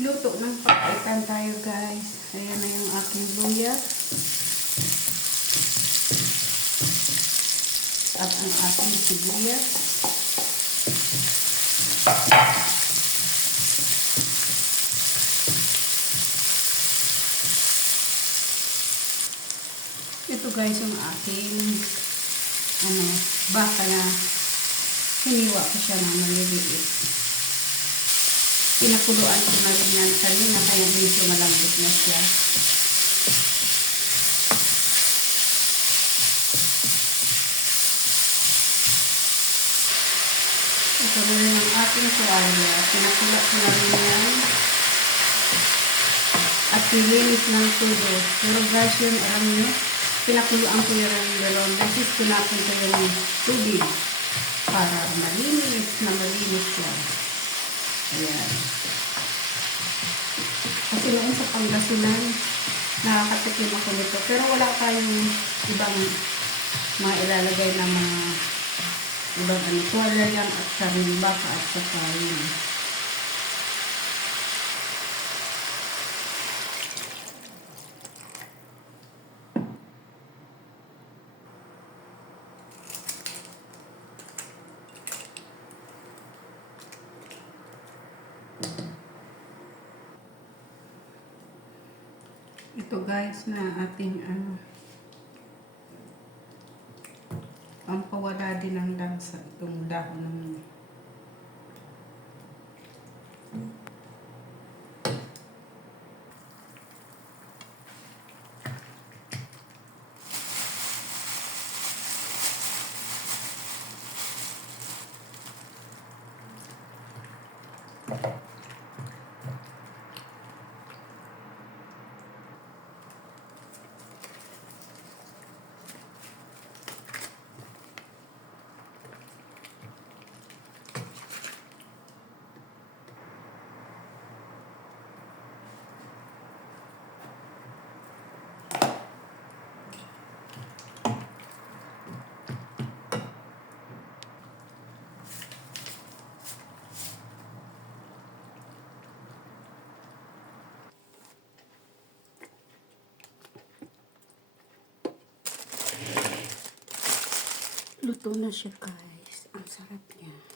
Luto ng papaitan tayo, guys. Ayan na yung aking luya. At ang ating sibuyas. Ito guys yung aking baka na hiniwa ko siya ng maliliit. Pinakuluan ko na rin yan kanina kaya medyo malambot na siya. Ito na rin ang ating tuwalya. Pinakula ko na rin yan. At pilinis ng tulo. Pero guys yun, alam nyo, pinakuluan ko yung dalawang beses. Pinapon ko yung tubig para malinis yan. Ayan. Kasi noon sa Pangasinan, nakakatikim ako nito. Pero wala tayong ibang mga ilalagay na mga ibang tuwalya yan at karning baka at saka yun. Ito guys na ating ang pawala din ng lansa itong dahon ng luto na siya guys. Ang sarap niya.